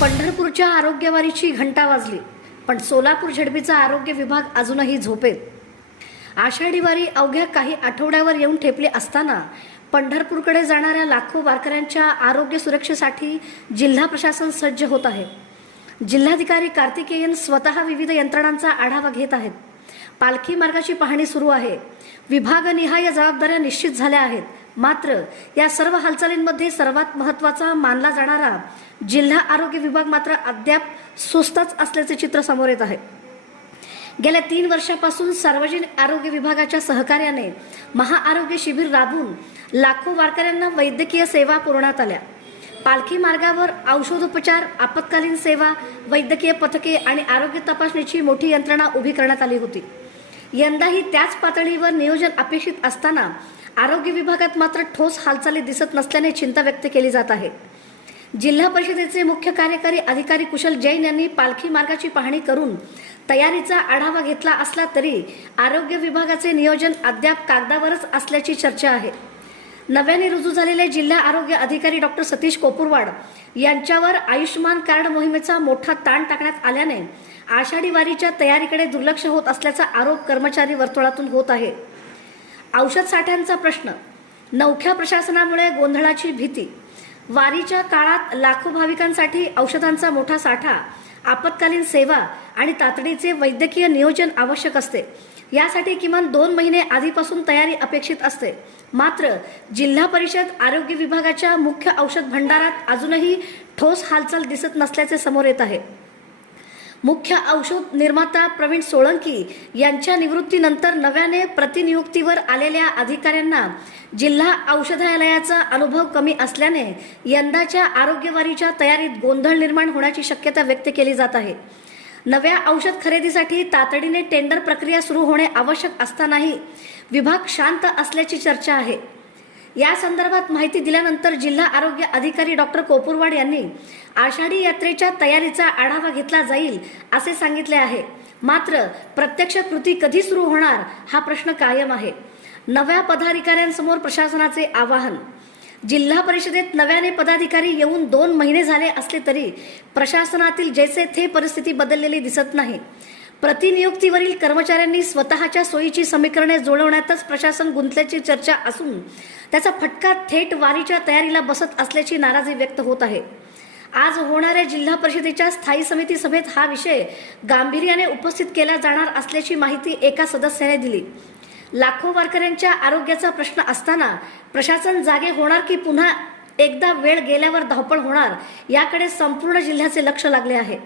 पंढरपूरच्या आरोग्यवारीची घंटा वाजली, पण सोलापूर झेडपीचा आरोग्य विभाग अजूनही झोपेत. आषाढी वारी अवघ्या काही आठवड्यावर येऊन ठेपली असताना पंढरपूरकडे जाणाऱ्या लाखो वारकऱ्यांच्या आरोग्य सुरक्षेसाठी जिल्हा प्रशासन सज्ज होत आहे. जिल्हाधिकारी कार्तिकेयन स्वतः विविध यंत्रणांचा आढावा घेत आहेत. पालखी मार्गाची पाहणी सुरू आहे. विभागनिहाय जबाबदाऱ्या निश्चित झाल्या आहेत. मात्र या सर्व हालचालींमध्ये सर्वात महत्त्वाचा मानला जाणारा जिल्हा आरोग्य विभाग मात्र अद्याप सुस्तच असल्याचे चित्र समोर येत आहे. गेल्या 3 वर्षापासून सार्वजनिक आरोग्य विभागाच्या सहकार्याने महाआरोग्य शिबिर राबवून लाखो वारकऱ्यांना वैद्यकीय सेवा पुरवण्यात आल्या. पालखी मार्गावर औषधोपचार, आपत्कालीन सेवा, वैद्यकीय पथके आणि आरोग्य तपासणीची मोठी यंत्रणा उभी करण्यात आली होती. यंदाही त्याच पातळीवर नियोजन अपेक्षित असताना आरोग्य विभागात मात्र ठोस हालचाली दिसत नसल्याने चिंता व्यक्त केली जात आहे. जिल्हा परिषदेचे मुख्य कार्यकारी अधिकारी कुशल जैन यांनी पालखी मार्गाची पाहणी करून तयारीचा आढावा घेतला असला तरी आरोग्य विभागाचे नियोजन अद्याप कागदावरच असल्याची चर्चा आहे. नव्याने रुजू झालेले जिल्हा आरोग्य अधिकारी डॉक्टर सतीश कोपुरवाड यांच्यावर आयुष्यमान कार्ड मोहिमेचा मोठा ताण टाकण्यात आल्याने आषाढी वारीच्या तयारीकडे दुर्लक्ष होत असल्याचा आरोप कर्मचारी वर्तुळातून होत आहे. औषध साठ्यांचा प्रश्न, नवख्या प्रशासनामुळे गोंधळाची भीती, वारीच्या काळात लाखो भाविकांसाठी औषधांचा मोठा साठा, आपत्कालीन सेवा आणि तातडीचे वैद्यकीय नियोजन आवश्यक असते. यासाठी किमान 2 महिने आधीपासून तयारी अपेक्षित असते. मात्र जिल्हा परिषद आरोग्य विभागाच्या मुख्य औषध भंडारात अजूनही ठोस हालचाल दिसत नसल्याचे समोर येत आहे. मुख्य औषध निर्माता प्रवीण सोळंकी यांच्या निवृत्तीनंतर नव्याने प्रतिनियुक्तीवर आलेल्या अधिकाऱ्यांना जिल्हा औषधालयाचा अनुभव कमी असल्याने यंदाच्या आरोग्यवारीच्या तयारीत गोंधळ निर्माण होण्याची शक्यता व्यक्त केली जात आहे. नव्या औषध खरेदीसाठी तातडीने टेंडर प्रक्रिया सुरू होणे आवश्यक असतानाही विभाग शांत असल्याची चर्चा आहे. या संदर्भात माहिती दिल्यानंतर जिल्हा आरोग्य अधिकारी डॉक्टर कोपुरवाड यांनी आषाढी यात्रेच्या तयारीचा आढावा घेतला जाईल असे सांगितले आहे. मात्र प्रत्यक्ष कृती कधी सुरू होणार हा प्रश्न कायम आहे. नव्या पदाधिकाऱ्यांसमोर प्रशासनाचे आवाहन, जिल्हा परिषदेत नव्याने पदाधिकारी येऊन 2 महिने झाले असले तरी प्रशासनातील जैसे थे परिस्थिती बदललेली दिसत नाही. प्रतिनियुक्तीवरील कर्मचाऱ्यांनी स्वतःच्या सोयीची समीकरणे जुळवण्यातच प्रशासन गुंतल्याची चर्चा असून त्याचा फटका थेट वारीच्या तयारीला बसत असल्याची नाराजी व्यक्त होत आहे. आज होणाऱ्या जिल्हा परिषदेच्या स्थायी समिती सभेत हा विषय गांभीर्याने उपस्थित केला जाणार असल्याची माहिती एका सदस्याने दिली. लाखो वारकऱ्यांच्या आरोग्याचा प्रश्न असताना प्रशासन जागे होणार की पुन्हा एकदा वेळ गेल्यावर धावपळ होणार याकडे संपूर्ण जिल्ह्याचे लक्ष लागले आहे.